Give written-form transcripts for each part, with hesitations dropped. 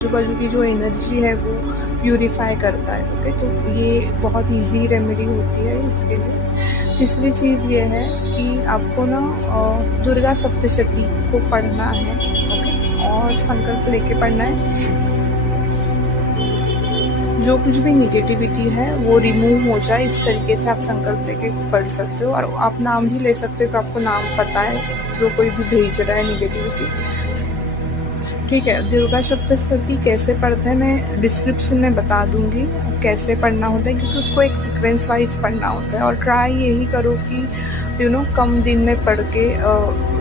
आजू बाजू की जो एनर्जी है वो प्यूरिफाई करता है। ओके, तो ये बहुत इजी रेमेडी होती है इसके लिए। तीसरी चीज़ ये है कि आपको ना दुर्गा सप्तशती को पढ़ना है। ओके, और संकल्प लेके पढ़ना है जो कुछ भी निगेटिविटी है वो रिमूव हो जाए। इस तरीके से आप संकल्प लेके पढ़ सकते हो। और आप नाम भी ले सकते हो, तो आपको नाम पता है जो कोई भी भेज रहा है निगेटिविटी। ठीक है, दुर्गा सप्तशती कैसे पढ़ते हैं मैं डिस्क्रिप्शन में बता दूंगी कैसे पढ़ना होता है, क्योंकि उसको एक सीक्वेंस वाइज पढ़ना होता है। और ट्राई यही करो कि कम दिन में पढ़ के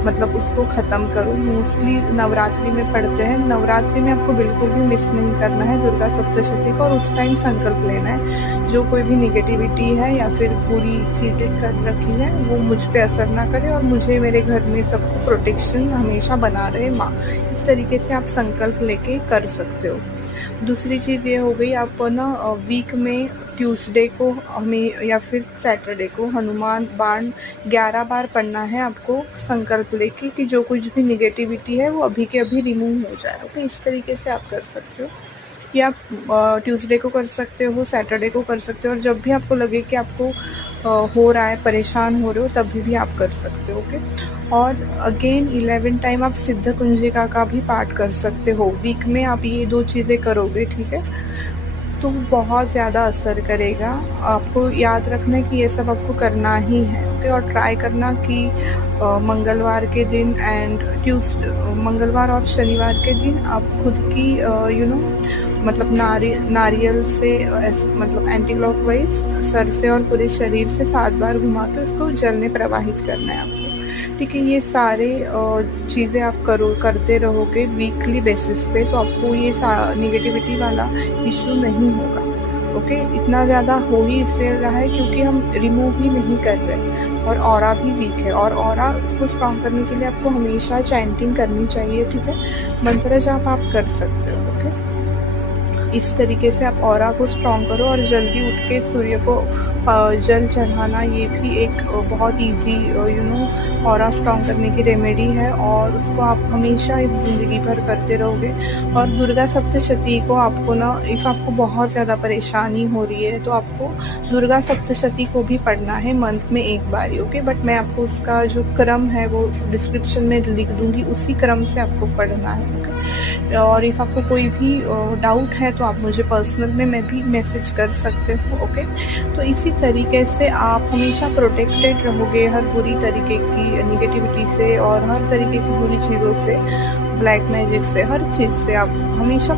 मतलब उसको ख़त्म करो। मोस्टली नवरात्रि में पढ़ते हैं। नवरात्रि में आपको बिल्कुल भी मिस नहीं करना है दुर्गा सप्तशती को, और उस टाइम संकल्प लेना है जो कोई भी निगेटिविटी है या फिर बुरी चीज़ें कर रखी है वो मुझ पे असर ना करे, और मुझे मेरे घर में सबको प्रोटेक्शन हमेशा बना रहे माँ। इस तरीके से आप संकल्प लेके कर सकते हो। दूसरी चीज़ ये हो गई, आप ना वीक में ट्यूसडे को हमें या फिर सैटरडे को हनुमान बाण 11 बार पढ़ना है आपको, संकल्प लेके कि जो कुछ भी निगेटिविटी है वो अभी के अभी रिमूव हो जाए। ओके, इस तरीके से आप कर सकते हो। या आप ट्यूसडे को कर सकते हो, सैटरडे को कर सकते हो, और जब भी आपको लगे कि आपको हो रहा है, परेशान हो रहे हो, तभी भी आप कर सकते हो। ओके, और अगेन 11 टाइम आप सिद्ध कुंजिका का भी पाठ कर सकते हो। वीक में आप ये 2 चीज़ें करोगे, ठीक है, तो बहुत ज़्यादा असर करेगा। आपको याद रखना है कि ये सब आपको करना ही है। ओके, और ट्राई करना कि मंगलवार के दिन एंड मंगलवार और शनिवार के दिन आप खुद की मतलब नारियल से मतलब एंटी क्लॉकवाइज सर से और पूरे शरीर से 7 बार घुमा के उसको जल में प्रवाहित करना है आपको। ठीक है, ये सारे चीज़ें आप करते रहोगे वीकली बेसिस पे, तो आपको ये निगेटिविटी वाला इशू नहीं होगा। ओके, इतना ज़्यादा हो ही इसलिए रहा है क्योंकि हम रिमूव ही नहीं कर रहे, और ऑरा भी वीक है। और ऑरा को स्ट्रॉन्ग करने के लिए आपको हमेशा चैंटिंग करनी चाहिए। ठीक है, मंत्र जाप आप कर सकते हो। ओके, इस तरीके से आप ऑरा को स्ट्रॉन्ग करो। और जल्दी उठ के सूर्य को जल चढ़ाना, ये भी एक बहुत इजी ऑरा स्ट्रॉन्ग करने की रेमेडी है, और उसको आप हमेशा ज़िंदगी भर करते रहोगे। और दुर्गा सप्तशती को आपको ना, इफ़ आपको बहुत ज़्यादा परेशानी हो रही है तो आपको दुर्गा सप्तशती को भी पढ़ना है मंथ में एक बार ही। ओके, बट मैं आपको उसका जो क्रम है वो डिस्क्रिप्शन में लिख दूँगी, उसी क्रम से आपको पढ़ना है। ओके, और इफ़ आपको कोई भी डाउट है तो आप मुझे पर्सनल में मैं भी मैसेज कर सकते हो। ओके, तो इसी तरीके से आप हमेशा प्रोटेक्टेड रहोगे हर बुरी तरीके की निगेटिविटी से, और हर तरीके की बुरी चीज़ों से, ब्लैक मैजिक से, हर चीज़ से आप हमेशा